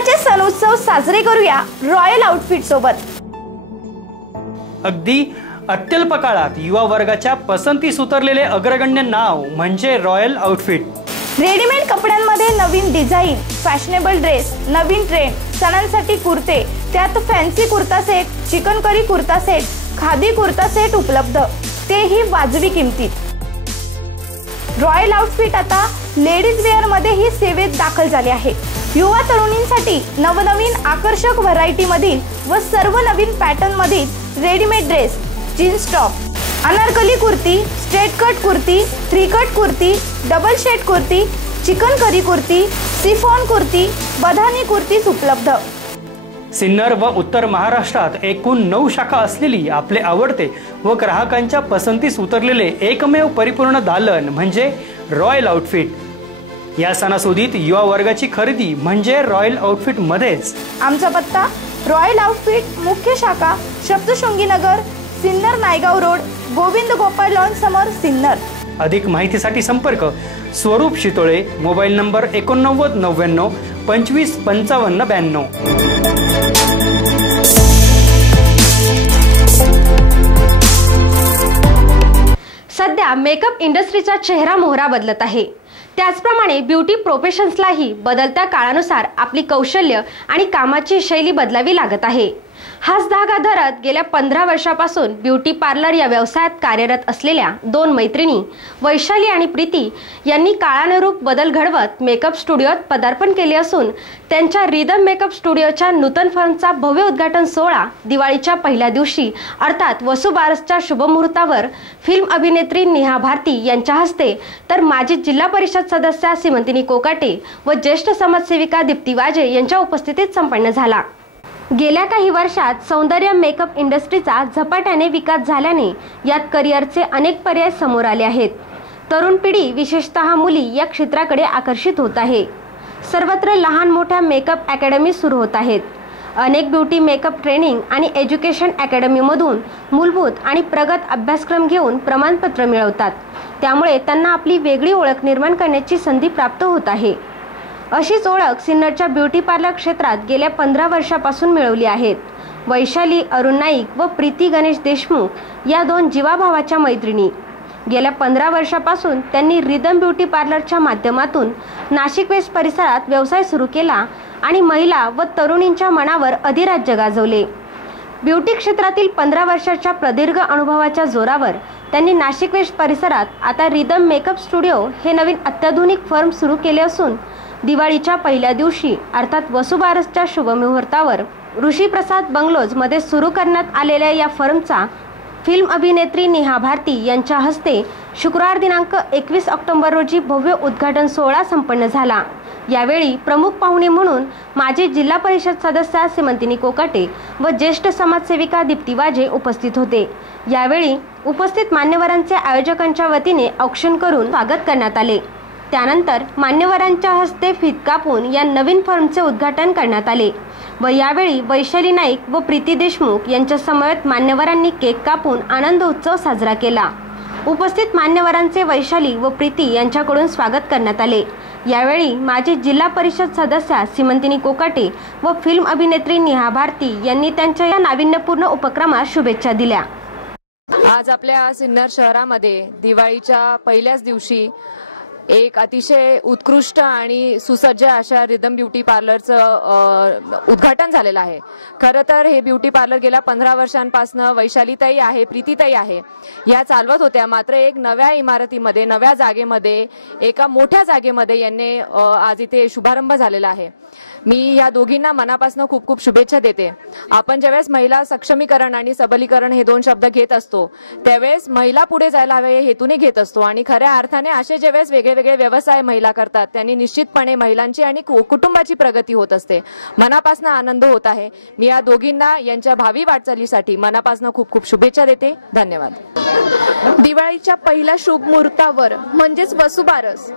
यंदाचे सण उत्सव साजरे करूया रॉयल आउटफिट सोबत। अगदी अत्यल्प काळात युवा वर्गाच्या पसंतीस उतरलेले अग्रगण्य नाव म्हणजे रॉयल आउटफिट। रेडीमेड कपड्यांमध्ये नवीन डिझाईन, फॅशनेबल ड्रेस, नवीन ट्रेंड, सणांसाठी कुर्ते, त्यात fancy kurta set, chicken curry kurta set, khadi kurta set उपलब्ध, तेही वाजवी किमतीत। रॉयल आउटफिट आता लेडीज वेअर मध्ये ही सेवेत दाखल झाले आहे। युवा तरुणींसाठी नवनवीन आकर्षक व्हरायटी मधील व सर्व नवीन पॅटर्न मधील readymade dress, jeans top, Anarkali kurti, straight cut kurti, 3 cut kurti, double shade kurti, chikankari kurti, chiffon kurti, bandhani kurtis उपलब्ध। सिन्नर व उत्तर महाराष्ट्रात एकूण 9 शाखा असलेली आपले आवडते व ग्राहकांच्या पसंतीस उतरलेले एकमेव परिपूर्ण दालन म्हणजे रॉयल आउटफिट। या सणासुदीत युवा वर्गाची खरेदी म्हणजे रॉयल आउटफिट मध्येच। आमचा पत्ता रॉयल आउटफिट मुख्य शाखा सप्तशृंगी नगर, सिन्नर नायगाव रोड, गोविंद गोपाळ लॉन समोर, सिन्नर। अधिक माहितीसाठी संपर्क स्वरूप शितोळे, मोबाईल नंबर 89 99 25 55 92। सध्या मेकअप इंडस्ट्रीचा चेहरा मोहरा बदलत आहे, त्याचप्रमाणे ब्युटी प्रोफेशन्सलाही बदलत्या काळानुसार आपली कौशल्य आणि कामाची शैली बदलावी लागत आहे। हाच धागा धरत गेल्या 15 वर्षापासून ब्युटी पार्लर या व्यवसायात कार्यरत असलेल्या 2 मैत्रिणी वैशाली आणि प्रीती यांनी काळानुरूप बदल घडवत मेकअप स्टुडिओत पदार्पण केले असून त्यांच्या रिदम मेकअप स्टुडिओच्या नूतन फर्मचा भव्य उद्घाटन सोहळा दिवाळीच्या पहिल्या दिवशी अर्थात वसुबारसच्या शुभमुहूर्तावर फिल्म अभिनेत्री नेहा भारती यांच्या हस्ते तर माजी जिल्हा परिषद सदस्या सीमंतिनी कोकाटे व ज्येष्ठ समाजसेविका दीप्ती वाजे यांच्या उपस्थितीत संपन्न झाला। गेल्या काही वर्षात सौंदर्य मेकअप इंडस्ट्रीचा झपाट्याने विकास झाल्याने यात करिअरचे अनेक पर्याय समोर आले आहेत। तरुण पिढी विशेषतः मुली या क्षेत्राकडे आकर्षित होत आहे। सर्वत्र लहान मोठ्या मेकअप अकॅडमी सुरू होत आहेत। अनेक ब्युटी मेकअप ट्रेनिंग आणि एज्युकेशन अकॅडमीमधून मूलभूत आणि प्रगत अभ्यासक्रम घेऊन प्रमाणपत्र मिळवतात, त्यामुळे त्यांना आपली वेगळी ओळख निर्माण करण्याची संधी प्राप्त होत आहे। अशीच ओळख सिन्नरच्या ब्युटी पार्लर क्षेत्रात गेल्या 15 वर्षापासून मिळवली आहेत। वैशाली अरुण नाईक व प्रीती गणेश देशमुख या 2 जीवाभावाच्या मैत्रिणी गेल्या 15 वर्षापासून त्यांनी रिदम ब्युटी पार्लरच्या माध्यमातून नाशिक वेस्ट परिसरात व्यवसाय सुरू केला आणि महिला व तरुणींच्या मनावर अधिराज्य गाजवले। ब्युटी क्षेत्रातील 15 वर्षाच्या प्रदीर्घ अनुभवाच्या जोरावर त्यांनी नाशिक वेस्ट परिसरात आता रिदम मेकअप स्टुडिओ हे नवीन अत्याधुनिक फर्म सुरू केले असून दिवाळीच्या पहिल्या दिवशी अर्थात वसुबारसच्या शुभमुहूर्तावर ऋषी प्रसाद बंगलोज मध्ये सुरू करण्यात आलेल्या या फर्मचा फिल्म अभिनेत्री नेहा भारती यांच्या हस्ते शुक्रवार दिनांक 21 ऑक्टोबर रोजी भव्य उद्घाटन सोहळा संपन्न झाला। यावेळी प्रमुख पाहुणे म्हणून माजी जिल्हा परिषद सदस्या सीमंतिनी कोकाटे व ज्येष्ठ समाजसेविका दीप्ती वाजे उपस्थित होते। यावेळी उपस्थित मान्यवरांचे आयोजकांच्या वतीने औक्षण करून स्वागत करण्यात आले। त्यानंतर मान्यवरांच्या हस्ते फीत कापून या नवीन फर्मचे उद्घाटन करण्यात आले व यावेळी वैशाली नाईक व प्रीती देशमुख यांच्या समवेत मान्यवरांनी केक कापून आनंद उत्सव साजरा केला। उपस्थित मान्यवरांचे वैशाली व प्रीती यांच्याकडून स्वागत करण्यात आले। यावेळी माजी जिल्हा परिषद सदस्या सीमंतिनी कोकाटे व फिल्म अभिनेत्री नेहा भारती यांनी त्यांच्या या नाविन्यपूर्ण उपक्रमास शुभेच्छा दिल्या। आज आपल्या सिन्नर शहरामध्ये दिवाळीच्या पहिल्याच दिवशी एक अतिशय उत्कृष्ट आणि सुसज्ज अशा रिदम ब्युटी पार्लरचं उद्घाटन झालेलं आहे। खरं तर हे ब्युटी पार्लर गेल्या 15 वर्षांपासून वैशालीताई आहे, प्रीतीताई आहे या चालवत होत्या, मात्र एक नव्या इमारतीमध्ये, नव्या जागेमध्ये, एका मोठ्या जागेमध्ये यांनी आज इथे शुभारंभ झालेला आहे। मी या दोघींना मनापासून खूप खूप शुभेच्छा देते। आपण ज्यावेळेस महिला सक्षमीकरण आणि सबलीकरण हे 2 शब्द घेत असतो त्यावेळेस महिला पुढे जायला हवे हेतूने घेत असतो आणि खऱ्या अर्थाने असे ज्यावेळेस वेगळे व्यवसाय महिला करतात त्यांनी निश्चितपणे महिलांची आणि कुटुंबाची प्रगती होत असते। मनापासून आनंद होत आहे। मी या दोघींना यांच्या भावी वाटचालीसाठी मनापासून खूप खूप शुभेच्छा देते। धन्यवाद। दिवाळीच्या पहिल्या शुभ मुहूर्तावर म्हणजेच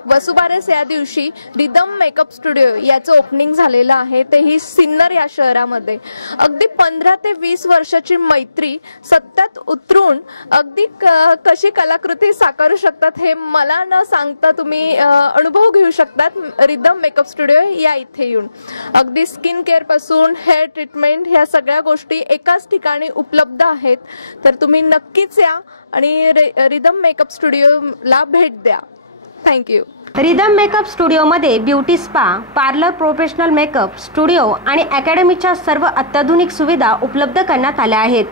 वसुबारस या दिवशी रिदम मेकअप स्टुडिओ याचं ओपनिंग झालेलं आहे, तेही सिन्नर या शहरामध्ये। अगदी 15 ते 20 वर्षाची मैत्री सत्यात उतरून अगदी कशी कलाकृती साकारू शकतात हे मला न सांगता तुम्ही तुम्ही अनुभव घेऊ शकतात रिदम मेकअप स्टुडिओ या इथे येऊन. अगदी स्किन केअर पासून हेअर ट्रीटमेंट ह्या सगळ्या गोष्टी एकाच ठिकाणी उपलब्ध आहेत. तर तुम्ही नक्कीच या आणि रिदम मेकअप स्टुडिओला भेट द्या. थँक्यू. रिदम मेकअप स्टुडिओमध्ये beauty spa, parlour, professional makeup studio आणि अकॅडमीच्या सर्व अत्याधुनिक सुविधा उपलब्ध करण्यात आल्या आहेत.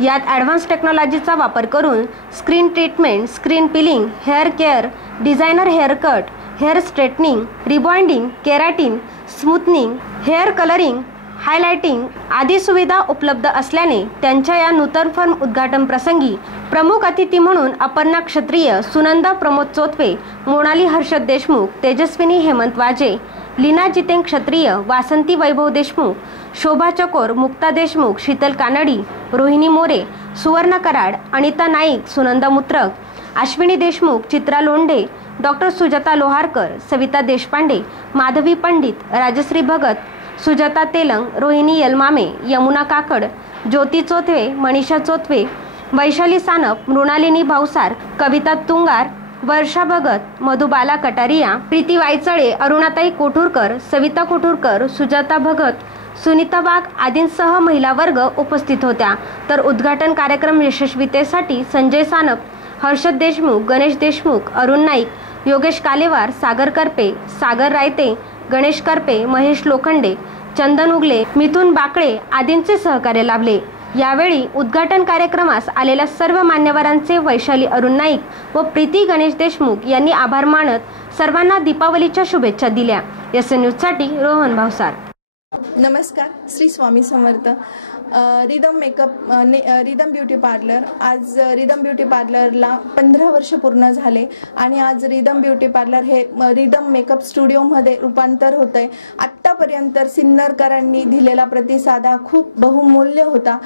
यात ॲडव्हान्स टेक्नॉलॉजीचा वापर करून skin treatment, skin peeling, hair care, designer hair cut, hair straightening, rebonding, keratin, smoothening, hair colouring, highlighting आदी सुविधा उपलब्ध असल्याने त्यांच्या या नूतन फर्म उद्घाटन प्रसंगी प्रमुख अतिथी म्हणून अपर्णा क्षत्रिय, सुनंदा प्रमोद चोतवे, मोनाली हर्षद देशमुख, तेजस्विनी हेमंत वाजे, लीना जितेन क्षत्रिय, वासंती वैभव देशमुख, शोभा चकोर, मुक्ता देशमुख, शीतल कानडी, रोहिणी मोरे, सुवर्ण कराड, अनिता नाईक, सुनंदा मुत्रक, अश्विनी देशमुख, चित्रा लोंढे, डॉक्टर सुजाता लोहारकर, सविता देशपांडे, माधवी पंडित, राजश्री भगत, सुजाता तेलंग, रोहिणी यलमामे, यमुना काकड, ज्योती चोथवे, मनीषा चोथवे, वैशाली सानप, मृणालिनी भावसार, कविता तुंगार, वर्षा भगत, मधुबाला कटारिया, प्रीती वायचळे, अरुणाताई कोठूरकर, सविता कोठूरकर, सुजाता भगत, सुनीता वाघ आदींसह महिला वर्ग उपस्थित होत्या. तर उद्घाटन कार्यक्रम यशस्वीतेसाठी संजय सानप, हर्षद देशमुख, गणेश देशमुख, अरुण नाईक, योगेश कालेवार, सागर करपे, सागर रायते, गणेश करपे, महेश लोखंडे, चंदन उगले, मिथुन बाकळे आदींचे सहकार्य लाभले. यावेळी उद्घाटन कार्यक्रमास आलेल्या सर्व मान्यवरांचे वैशाली अरुण नाईक व प्रीती गणेश देशमुख यांनी आभार मानत सर्वांना दीपावलीच्या शुभेच्छा दिल्या. SN न्यूजसाठी रोहन भावसार. नमस्कार. Shri Swami Samarth. Rhythm rhythm beauty parlour. आज रिदम ब्युटी पार्लरला 15 वर्ष पूर्ण झाले आणि आज रिदम ब्युटी पार्लर हे रिदम मेकअप स्टुडिओमध्ये रूपांतर होत आहे. आत्तापर्यंत सिन्नरकरांनी दिलेला प्रतिसाद हा खूप बहुमूल्य होता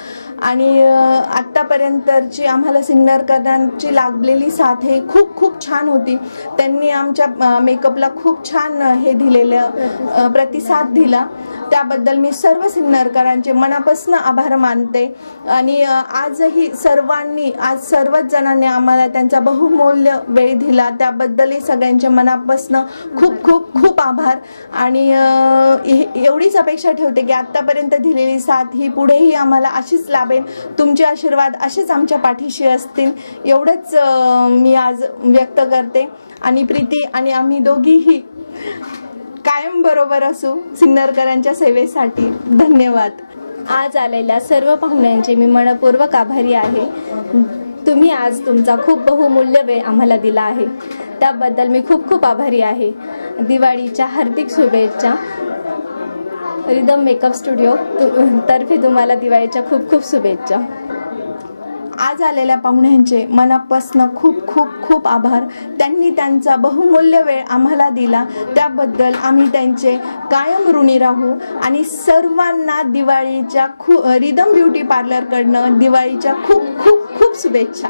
आणि आत्तापर्यंतची आम्हाला सिन्नरकरांची लागलेली साथ हे खूप खूप छान होती. त्यांनी आमच्या मेकअपला खूप छान हे दिलेलं प्रतिसाद दिला. त्याबद्दल मी सर्व सिन्नरकरांचे मनापासून आभार मानते आणि आजही आज सर्वच जणांनी आम्हाला त्यांचा बहुमूल्य वेळ दिला त्याबद्दलही सगळ्यांच्या मनापासून खूप खूप खूप आभार. आणि एवढीच अपेक्षा ठेवते की आतापर्यंत दिलेली साथ ही पुढेही आम्हाला अशीच लाभेल. तुमचे आशीर्वाद असेच आमच्या पाठीशी असतील एवढंच मी आज व्यक्त करते. आणि प्रीती आणि आम्ही दोघीही कायम बरोबर असू सिन्नरकरांच्या सेवेसाठी. धन्यवाद. आज आलेल्या सर्व पाहुण्यांचे मी मनपूर्वक आभारी आहे. तुम्ही आज तुमचा खूप बहुमूल्य वेळ आम्हाला दिला आहे त्याबद्दल मी खूप खूप आभारी आहे. दिवाळीच्या हार्दिक शुभेच्छा. रिदम मेकअप स्टुडिओ तर्फे तुम्हाला दिवाळीच्या खूप खूप शुभेच्छा. आज आलेल्या पाहुण्यांचे मनापासून खूप खूप खूप आभार. त्यांनी त्यांचा बहुमूल्य वेळ आम्हाला दिला त्याबद्दल आम्ही त्यांचे कायम ऋणी राहू. आणि सर्वांना दिवाळीच्या रिदम ब्युटी पार्लरकडनं दिवाळीच्या खूप खूप खूप शुभेच्छा.